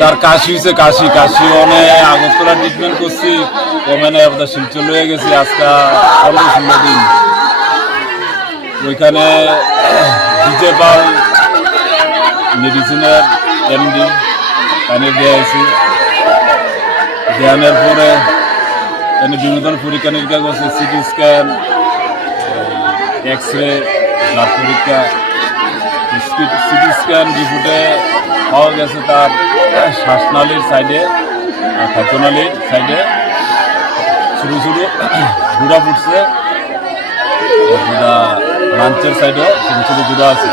তার কাশি হয়েছে কাশি কাশি অনেক আগরতলা ট্রিটমেন্ট করছি। নাই আপনার শিলচর লয়ে গেছি, আজকে পনেরো ষোলো দিন। ওইখানে ডিজে পাল মেডিসিনের এমডি পানি দিয়েছি ধ্যানের পরে এনে বিভিন্ন ধরনের পরীক্ষা নিরীক্ষা করছে, CT scan X ray blood পরীক্ষা। সিটি স্ক্যান রিপোর্টে পাওয়া গেছে তার শ্বাসনালীর সাইডে আর খাদ্যনালীর সাইডে। ছোটো ছোটো গুঁড়া ফুটছে। লাঞ্চের সাইডে ছোটো ছোটো গুঁড়া আছে।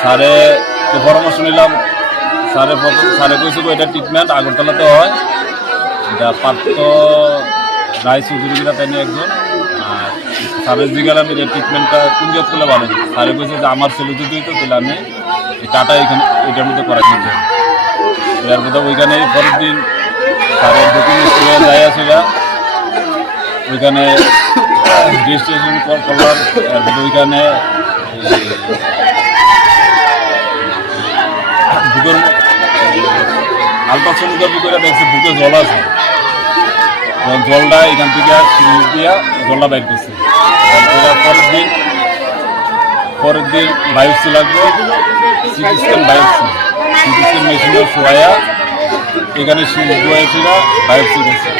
স্যারে তো পরামর্শ নিলাম। স্যারে প্রথম স্যারে কইছিল এটা ট্রিটমেন্ট আগরতলাতে হয়। এটা পার্থ রায় চৌধুরীরা তাই নিয়ে একজন। স্যারের জিজ্ঞাসা আমি যে ট্রিটমেন্টটা কোন জাত করলে ভালো? স্যারে কইছে যে আমার ছেলে যদি হইতো, তাহলে আমি টাটা এখানে, এটার মধ্যে করা কিন্তু এর মধ্যে ওইখানে পরের দিন স্যারের ডকুমেন্টস করে যায় আসিরা ওইখানে রেজিস্ট্রেশন করলাম মধ্যে ওইখানে বুকের আলট্রাসাউন্ড করে দেখছে বুকে জল আছে। জলটা এখান থেকে দিয়া জলটা বাইর করছে। পরের দিন পরের দিন বায়োপসি লাগবে CT scan biopsy CT scan মেশিনে শোয়া এখানে বয়েছিল বায়োপসি করছে।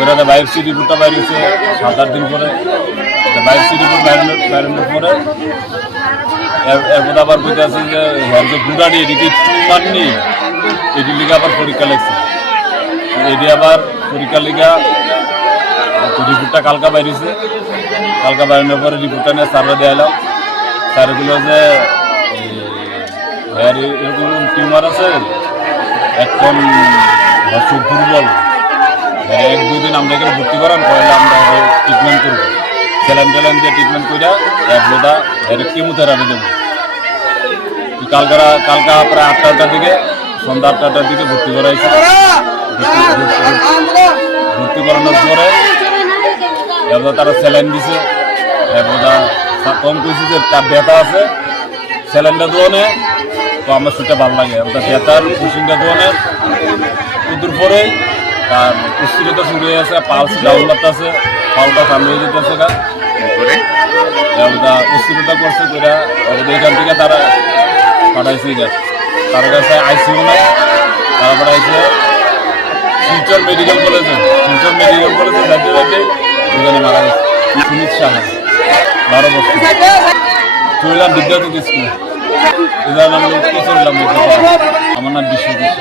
ওরা বায়োপসি রিপোর্টটা বাইরেছে সাত আট দিন পরে। বায়োপসি রিপোর্ট বাইরানোর বাইরানোর পরে এর এরপর আবার বলতে আছে যে যে গুড়ানি এদিকে টিউমার নেই এটি লিগে আবার পরীক্ষা লাগছে। এটি আবার পরীক্ষা লিগা রিপোর্টটা কালকা বাইরেছে। কালকা বাইরানোর পরে রিপোর্টটা নিয়ে স্যাররা দেয়ালাম স্যারগুলো যে এরকম টিউমার আছে এখন চোখ দুর্বল। এক দুই দিন আমরা এখানে ভর্তি করান পরে আমরা ট্রিটমেন্ট করব। স্যালাইন ট্যালাইন দিয়ে ট্রিটমেন্ট করে এক লোদা এর কেমোথেরাপি দেবো। কালকারা কালকা প্রায় আটটা আটটার দিকে সন্ধ্যা আটটা আটটার দিকে ভর্তি ভর্তি- ভর্তি- ভর্তি করানোর পরে এবার তারা স্যালাইন দিছে। এবার কম কইছে যে তার ব্যথা আছে। স্যালাইনটা দোয়ানে তো আমার সেটা ভালো লাগে। এবার ব্যথার মেশিনটা দোয়ানে কুদুর পরে তার পুষ্টিটা শুরু হয়ে আছে পালস ডাউন আছে পালটা হয়ে যেতেছে গা। পুষ্টিটা করছে তোরা এবার এখান থেকে তারা পাঠাইছে গা। তার কাছে আইসিউ নাই তারা পাঠাইছে। শিলচর মেডিকেল কলেজে শিলচর মেডিকেল কলেজে যাইতে যাইতে ওখানে মারা গেছে সুমিত সাহা বারো বছর। চললাম বিদ্যাপীঠ স্কুলে। আমার নাম বিশ্বজিৎ